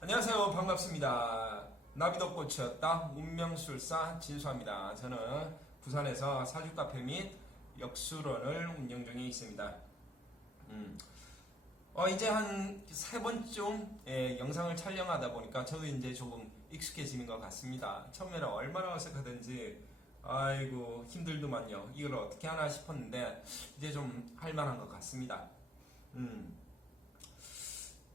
안녕하세요. 반갑습니다. 나비도 꽃이었다. 운명술사 진수합니다. 저는 부산에서 사주카페 및 역수론을 운영 중에 있습니다. 이제 한 세 번쯤 영상을 촬영하다 보니까 저도 이제 조금 익숙해지는 것 같습니다. 처음에는 얼마나 어색하든지 아이고 힘들더만요. 이걸 어떻게 하나 싶었는데 이제 좀 할만한 것 같습니다.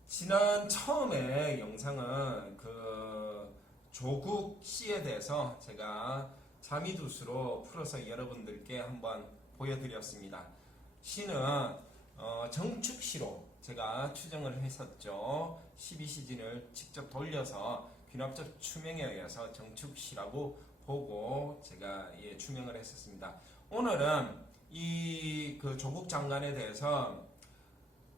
지난 처음에 영상은 그 조국 씨에 대해서 제가 자미두수로 풀어서 여러분들께 한번 보여드렸습니다. 씨는 정축시로 제가 추정을 했었죠. 12시즌을 직접 돌려서 귀납적 추명에 의해서 정축시라고 보고 제가 추명을 했었습니다. 오늘은 이 그 조국 장관에 대해서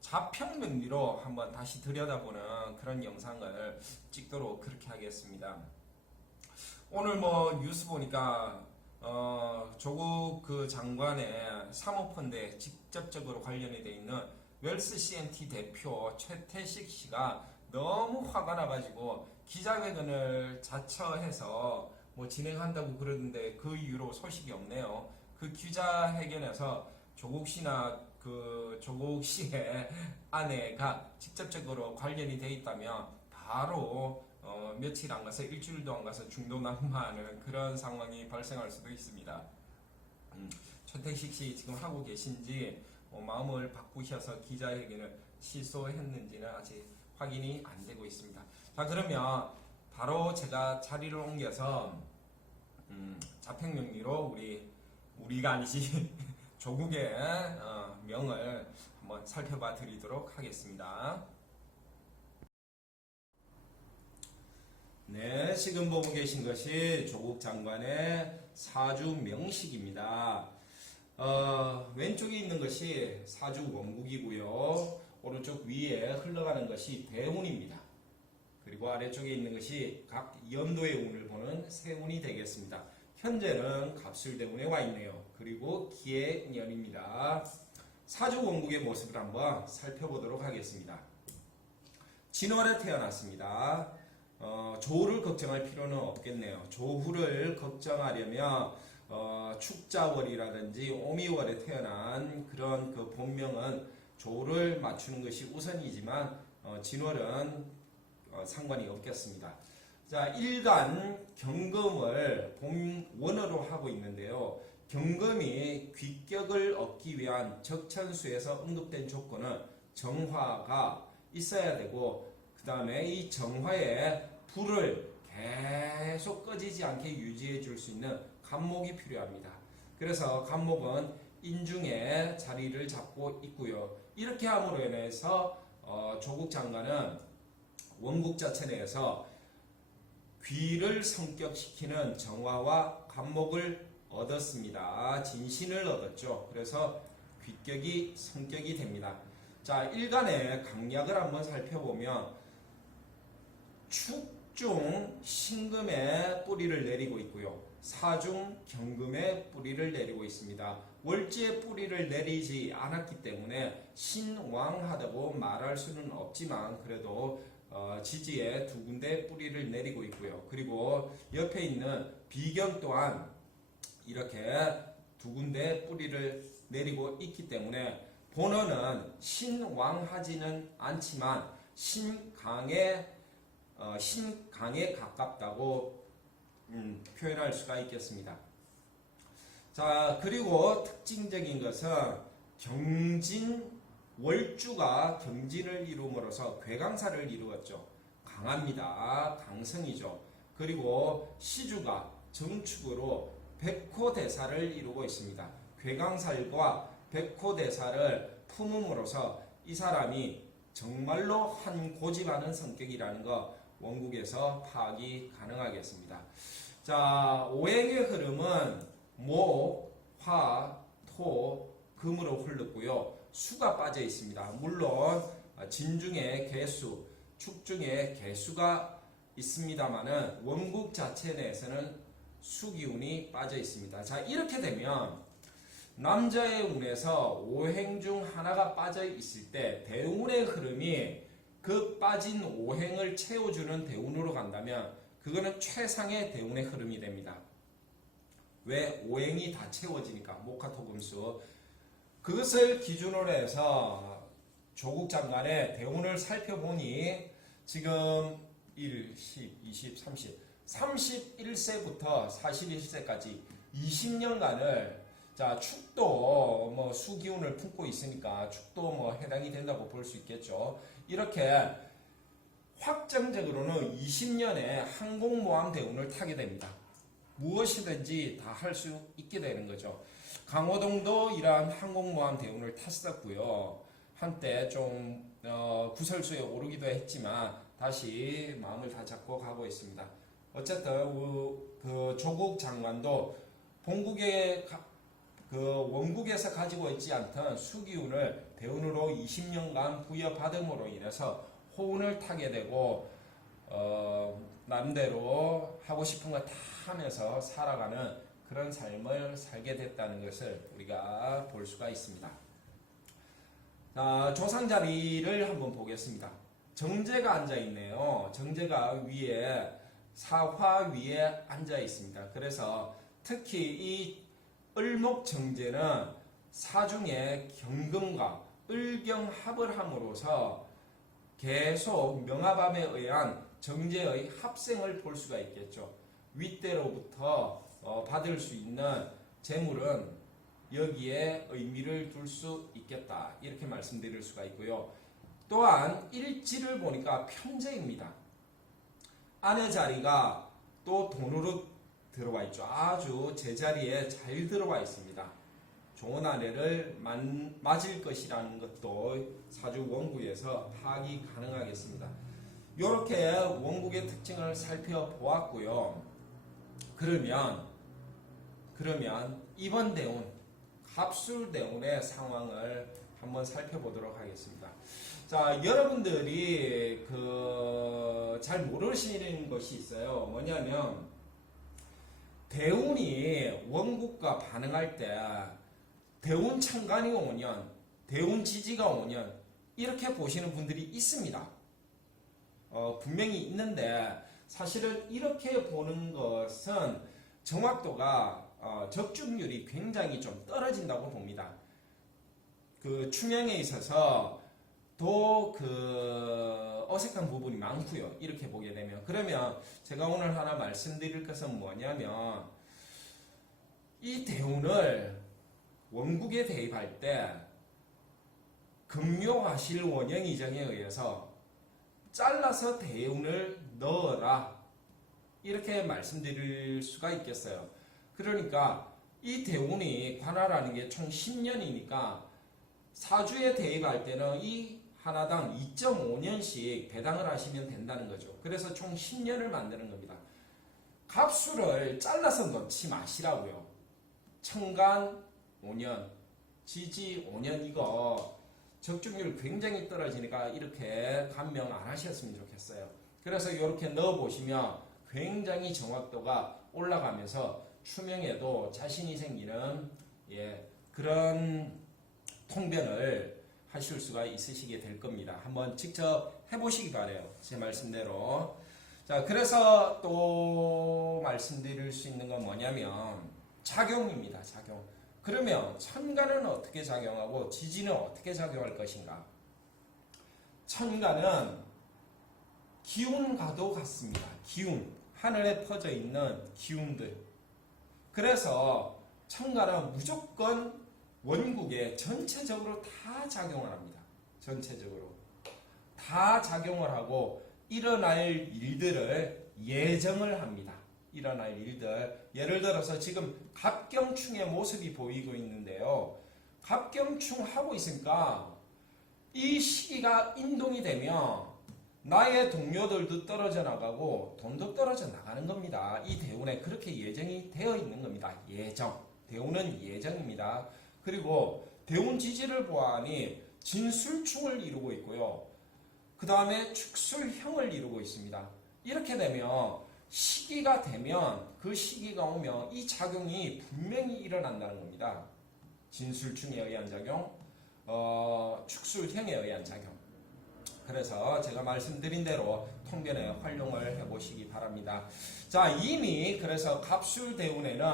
자평면리로 한번 다시 들여다보는 그런 영상을 찍도록 그렇게 하겠습니다. 오늘 뉴스 보니까 조국 그 장관의 사모펀드에 직접적으로 관련이 돼 있는 웰스 CNT 대표 최태식 씨가 너무 화가 나가지고 기자회견을 자처해서 진행한다고 그러는데 그 이후로 소식이 없네요. 그 기자회견에서 조국 씨나 그 조국 씨의 아내가 직접적으로 관련이 돼 있다면 바로 며칠 안 가서 일주일도 안 가서 중도난무하는 그런 상황이 발생할 수도 있습니다. 최태식 씨 지금 하고 계신지 마음을 바꾸셔서 기자회견을 취소했는지는 아직 확인이 안 되고 있습니다. 자, 그러면 바로 제가 자리를 옮겨서 자평명리로 우리가 아니지 조국의 명을 한번 살펴봐 드리도록 하겠습니다. 네, 지금 보고 계신 것이 조국 장관의 사주 명식입니다. 왼쪽에 있는 것이 사주 원국이고요. 오른쪽 위에 흘러가는 것이 대운입니다. 그리고 아래쪽에 있는 것이 각 연도의 운을 보는 세운이 되겠습니다. 현재는 갑술대운에 와 있네요. 그리고 기해년입니다. 사주 원국의 모습을 한번 살펴보도록 하겠습니다. 진월에 태어났습니다. 조후를 걱정할 필요는 없겠네요. 조후를 걱정하려면 축자월이라든지 오미월에 태어난 그런 그 본명은 조후를 맞추는 것이 우선이지만 진월은 상관이 없겠습니다. 자, 일간 경금을 본원으로 하고 있는데요. 경금이 귀격을 얻기 위한 적천수에서 언급된 조건은 정화가 있어야 되고, 그 다음에 이 정화에 불을 계속 꺼지지 않게 유지해 줄 수 있는 간목이 필요합니다. 그래서 간목은 인중에 자리를 잡고 있고요. 이렇게 함으로 인해서 조국 장관은 원국 자체 내에서 귀를 성격시키는 정화와 간목을 얻었습니다. 진신을 얻었죠. 그래서 귀격이 성격이 됩니다. 자, 일간의 강약을 한번 살펴보면 축중 신금의 뿌리를 내리고 있고요. 사중 경금의 뿌리를 내리고 있습니다. 월지의 뿌리를 내리지 않았기 때문에 신왕하다고 말할 수는 없지만 그래도 지지에 두 군데 뿌리를 내리고 있고요. 그리고 옆에 있는 비견 또한 이렇게 두 군데 뿌리를 내리고 있기 때문에 본어는 신왕하지는 않지만 신강에 가깝다고 표현할 수가 있겠습니다. 자, 그리고 특징적인 것은 경진 월주가 경진을 이룸으로써 괴강사를 이루었죠. 강합니다. 강성이죠. 그리고 시주가 정축으로 백호대사를 이루고 있습니다. 괴강살과 백호대사를 품음으로써 이 사람이 정말로 한 고집하는 성격이라는 거 원국에서 파악이 가능하겠습니다. 자, 오행의 흐름은 목, 화, 토, 금으로 흘렀고요. 수가 빠져 있습니다. 물론 진중에 개수, 축중에 개수가 있습니다만은 원국 자체 내에서는 수기운이 빠져 있습니다. 자, 이렇게 되면 남자의 운에서 오행 중 하나가 빠져 있을 때 대운의 흐름이 그 빠진 오행을 채워주는 대운으로 간다면 그거는 최상의 대운의 흐름이 됩니다. 왜? 오행이 다 채워지니까. 목화토금수. 그것을 기준으로 해서 조국 장관의 대운을 살펴보니 지금 1, 10, 20, 30, 31세부터 41세까지 20년간을 자 축도 뭐 수기운을 품고 있으니까 축도 뭐 해당이 된다고 볼 수 있겠죠. 이렇게 확정적으로는 20년의 항공모함 대운을 타게 됩니다. 무엇이든지 다 할 수 있게 되는 거죠. 강호동도 이러한 항공모함 대운을 탔었고요. 한때 좀 구설수에 오르기도 했지만 다시 마음을 다 잡고 가고 있습니다. 어쨌든 그 조국 장관도 본국의 그 원국에서 가지고 있지 않던 수기운을 대운으로 20년간 부여받음으로 인해서 호운을 타게 되고 남대로 하고 싶은 거 다 하면서 살아가는 그런 삶을 살게 됐다는 것을 우리가 볼 수가 있습니다. 조상자리를 한번 보겠습니다. 정제가 앉아 있네요. 정제가 위에 사화 위에 앉아 있습니다. 그래서 특히 이 을목정제는 사중에 경금과 을경합을 함으로써 계속 명화밤에 의한 정제의 합생을 볼 수가 있겠죠. 윗대로부터 받을 수 있는 재물은 여기에 의미를 둘 수 있겠다. 이렇게 말씀드릴 수가 있고요. 또한 일지를 보니까 편제입니다. 아내 자리가 또 돈으로 들어와 있죠. 아주 제자리에 잘 들어와 있습니다. 좋은 아내를 맞을 것이라는 것도 사주 원국에서 파악이 가능하겠습니다. 이렇게 원국의 특징을 살펴보았고요. 그러면 이번 대운 갑술대운의 상황을 한번 살펴보도록 하겠습니다. 자, 여러분들이 잘 모르시는 것이 있어요. 뭐냐면 대운이 원국과 반응할 때 대운 천간이 5년, 대운 지지가 5년 이렇게 보시는 분들이 있습니다. 분명히 있는데 사실은 이렇게 보는 것은 정확도가 적중률이 굉장히 좀 떨어진다고 봅니다. 그 충행에 있어서 더 어색한 부분이 많고요. 이렇게 보게 되면. 그러면 제가 오늘 하나 말씀드릴 것은 뭐냐면 이 대운을 원국에 대입할 때 금묘화실 원형이정에 의해서 잘라서 대운을 넣어라. 이렇게 말씀드릴 수가 있겠어요. 그러니까 이 대운이 관화라는 게 총 10년이니까 사주에 대입할 때는 이 하나당 2.5년씩 배당을 하시면 된다는 거죠. 그래서 총 10년을 만드는 겁니다. 갑수를 잘라서 넣지 마시라고요. 천간 5년, 지지 5년 이거 적중률 굉장히 떨어지니까 이렇게 감명 안 하셨으면 좋겠어요. 그래서 이렇게 넣어보시면 굉장히 정확도가 올라가면서 추명에도 자신이 생기는 그런 통변을 하실 수가 있으시게 될 겁니다. 한번 직접 해보시기 바래요. 제 말씀대로. 자, 그래서 또 말씀드릴 수 있는 건 뭐냐면 작용입니다. 작용. 그러면 천간은 어떻게 작용하고 지지는 어떻게 작용할 것인가? 천간은 기운과도 같습니다. 기운. 하늘에 퍼져 있는 기운들. 그래서 천간은 무조건 원국에 전체적으로 다 작용을 합니다. 전체적으로. 다 작용을 하고 일어날 일들을 예정을 합니다. 일어날 일들. 예를 들어서 지금 갑경충의 모습이 보이고 있는데요. 갑경충 하고 있으니까 이 시기가 인동이 되면 나의 동료들도 떨어져 나가고 돈도 떨어져 나가는 겁니다. 이 대운에 그렇게 예정이 되어 있는 겁니다. 예정. 대운은 예정입니다. 그리고 대운 지지를 보아하니 진술충을 이루고 있고요. 그 다음에 축술형을 이루고 있습니다. 이렇게 되면 시기가 되면 그 시기가 오면 이 작용이 분명히 일어난다는 겁니다. 진술충에 의한 작용, 축술형에 의한 작용. 그래서 제가 말씀드린 대로 통변에 활용을 해보시기 바랍니다. 자, 이미 그래서 갑술대운에는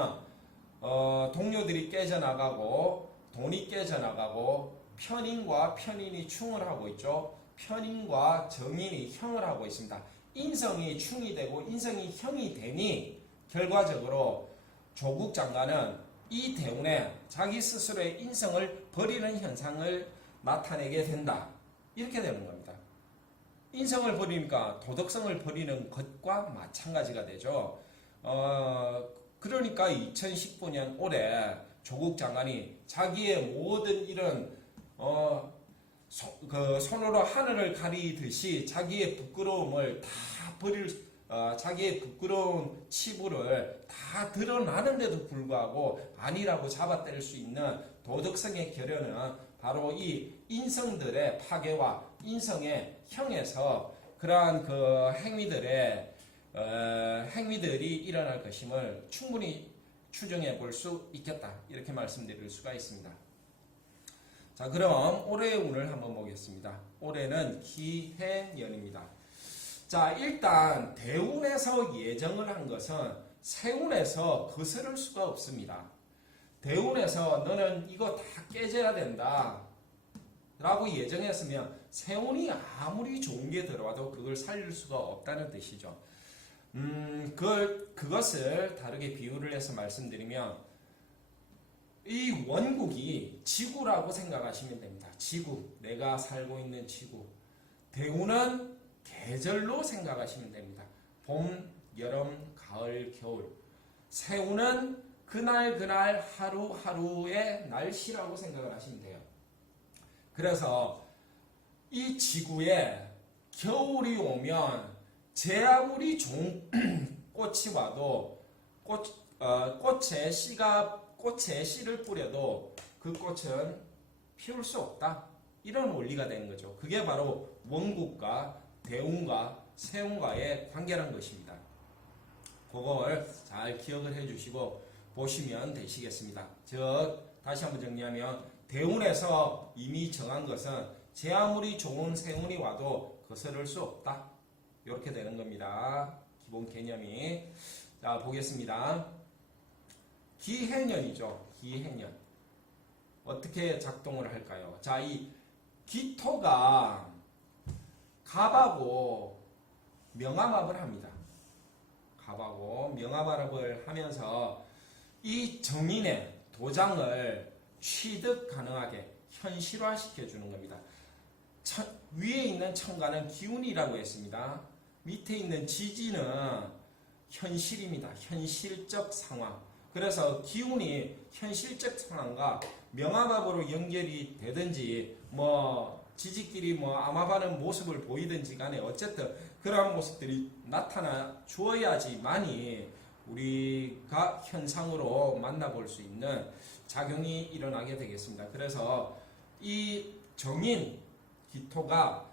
동료들이 깨져나가고 돈이 깨져나가고 편인과 편인이 충을 하고 있죠. 편인과 정인이 형을 하고 있습니다. 인성이 충이 되고 인성이 형이 되니 결과적으로 조국 장관은 이 대운에 자기 스스로의 인성을 버리는 현상을 나타내게 된다. 이렇게 되는 겁니다. 인성을 버리니까 도덕성을 버리는 것과 마찬가지가 되죠. 그러니까 2019년 올해 조국 장관이 자기의 모든 이런 손으로 하늘을 가리듯이 자기의 부끄러움을 다 자기의 부끄러운 치부를 다 드러나는데도 불구하고 아니라고 잡아떼릴 수 있는 도덕성의 결여는 바로 이 인성들의 파괴와 인성의 형에서 그러한 그 행위들이 일어날 것임을 충분히 추정해 볼 수 있겠다. 이렇게 말씀드릴 수가 있습니다. 자, 그럼 올해의 운을 한번 보겠습니다. 올해는 기해년입니다. 자, 일단 대운에서 예정을 한 것은 세운에서 거스를 수가 없습니다. 대운에서 너는 이거 다 깨져야 된다 라고 예정했으면 세운이 아무리 좋은 게 들어와도 그걸 살릴 수가 없다는 뜻이죠. 그것을 다르게 비유를 해서 말씀드리면 이 원국이 지구라고 생각하시면 됩니다. 지구, 내가 살고 있는 지구. 대운은 계절로 생각하시면 됩니다. 봄, 여름, 가을, 겨울. 세운은 그날 하루하루의 날씨라고 생각을 하시면 돼요. 그래서 이 지구에 겨울이 오면 제 아무리 좋은 꽃이 와도 꽃에 씨를 뿌려도 그 꽃은 피울 수 없다. 이런 원리가 되는 거죠. 그게 바로 원국과 대운과 세운과의 관계라는 것입니다. 그걸 잘 기억을 해주시고 보시면 되시겠습니다. 다시 한번 정리하면 대운에서 이미 정한 것은 제 아무리 좋은 세운이 와도 거스를 수 없다. 이렇게 되는 겁니다. 기본 개념이. 자, 보겠습니다. 기해년이죠. 기해년. 어떻게 작동을 할까요? 자, 이 기토가 갑하고 명암합을 합니다. 갑하고 명암합을 하면서 이 정인의 도장을 취득 가능하게 현실화시켜 주는 겁니다. 위에 있는 천간은 기운이라고 했습니다. 밑에 있는 지지는 현실입니다. 현실적 상황. 그래서 기운이 현실적 상황과 명암합으로 연결이 되든지 지지끼리 암합하는 모습을 보이든지 간에 어쨌든 그러한 모습들이 나타나 주어야지만이 우리가 현상으로 만나볼 수 있는 작용이 일어나게 되겠습니다. 그래서 이 정인 기토가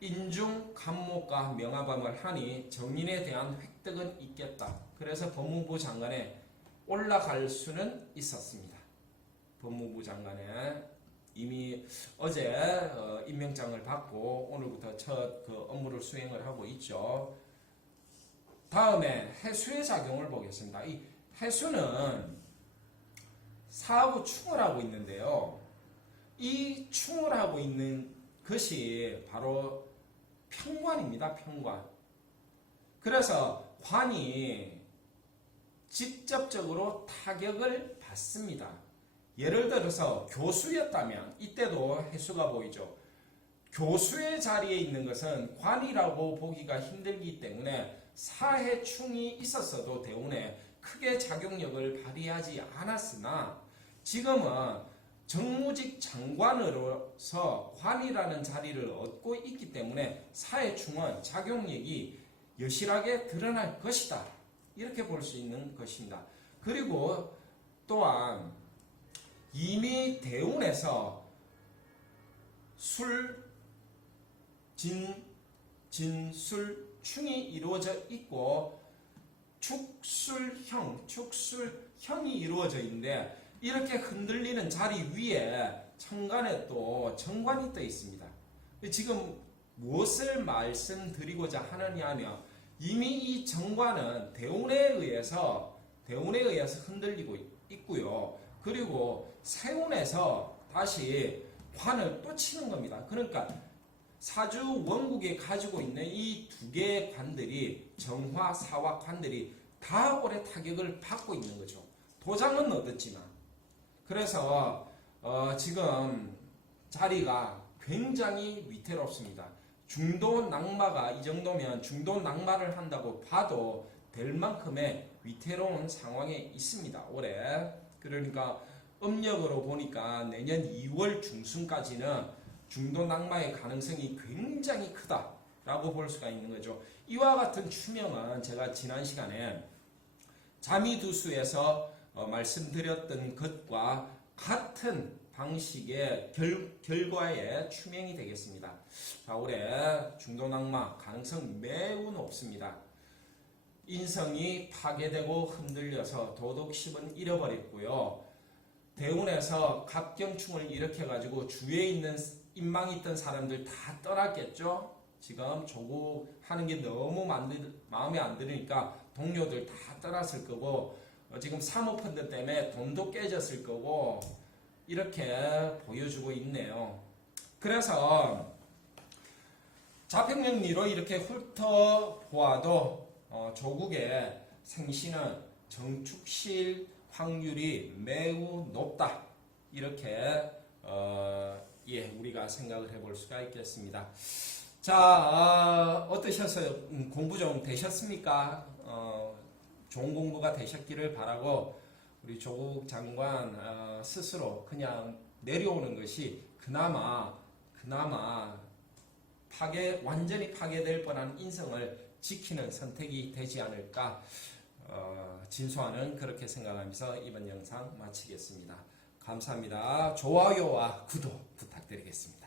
인중 간목과 명합함을 하니 정인에 대한 획득은 있겠다. 그래서 법무부 장관에 올라갈 수는 있었습니다. 법무부 장관에 이미 어제 임명장을 받고 오늘부터 첫 업무를 수행을 하고 있죠. 다음에 해수의 작용을 보겠습니다. 이 해수는 사하고 충을 하고 있는데요. 이 충을 하고 있는 것이 바로 평관입니다. 평관. 그래서 관이 직접적으로 타격을 받습니다. 예를 들어서 교수였다면 이때도 해수가 보이죠. 교수의 자리에 있는 것은 관이라고 보기가 힘들기 때문에 사해충이 있었어도 대운에 크게 작용력을 발휘하지 않았으나 지금은 정무직 장관으로서 관이라는 자리를 얻고 있기 때문에 사해충은 작용력이 여실하게 드러날 것이다. 이렇게 볼 수 있는 것입니다. 그리고 또한 이미 대운에서 진술충이 이루어져 있고 축술형이 이루어져 있는데 이렇게 흔들리는 자리 위에 천간에 또 정관이 떠 있습니다. 지금 무엇을 말씀드리고자 하느냐 하면 이미 이 정관은 대운에 의해서 흔들리고 있고요. 그리고 세운에서 다시 관을 또 치는 겁니다. 그러니까 사주 원국에 가지고 있는 이 두 개의 관들이 정화, 사화 관들이 다 올해 타격을 받고 있는 거죠. 도장은 얻었지만. 그래서 지금 자리가 굉장히 위태롭습니다. 중도 낙마가 이 정도면 중도 낙마를 한다고 봐도 될 만큼의 위태로운 상황에 있습니다. 올해. 그러니까 음력으로 보니까 내년 2월 중순까지는 중도 낙마의 가능성이 굉장히 크다라고 볼 수가 있는 거죠. 이와 같은 추명은 제가 지난 시간에 자미두수에서 말씀드렸던 것과 같은 방식의 결과의 추명이 되겠습니다. 자, 올해 중도 낙마 가능성 매우 높습니다. 인성이 파괴되고 흔들려서 도덕심은 잃어버렸고요. 대운에서 갑경충을 일으켜가지고 주위에 있는 인망이 있던 사람들 다 떠났겠죠. 지금 조국하는 게 너무 마음에 안 들으니까 동료들 다 떠났을 거고 지금 사모펀드 때문에 돈도 깨졌을 거고 이렇게 보여주고 있네요. 그래서 자평령리로 이렇게 훑어보아도 조국의 생신은 정축실 확률이 매우 높다. 이렇게 우리가 생각을 해볼 수가 있겠습니다. 자, 어떠셨어요? 공부 좀 되셨습니까? 좋은 공부가 되셨기를 바라고 우리 조국 장관 스스로 그냥 내려오는 것이 그나마 완전히 파괴될 뻔한 인성을 지키는 선택이 되지 않을까 진수하는 그렇게 생각하면서 이번 영상 마치겠습니다. 감사합니다. 좋아요와 구독 부탁드리겠습니다.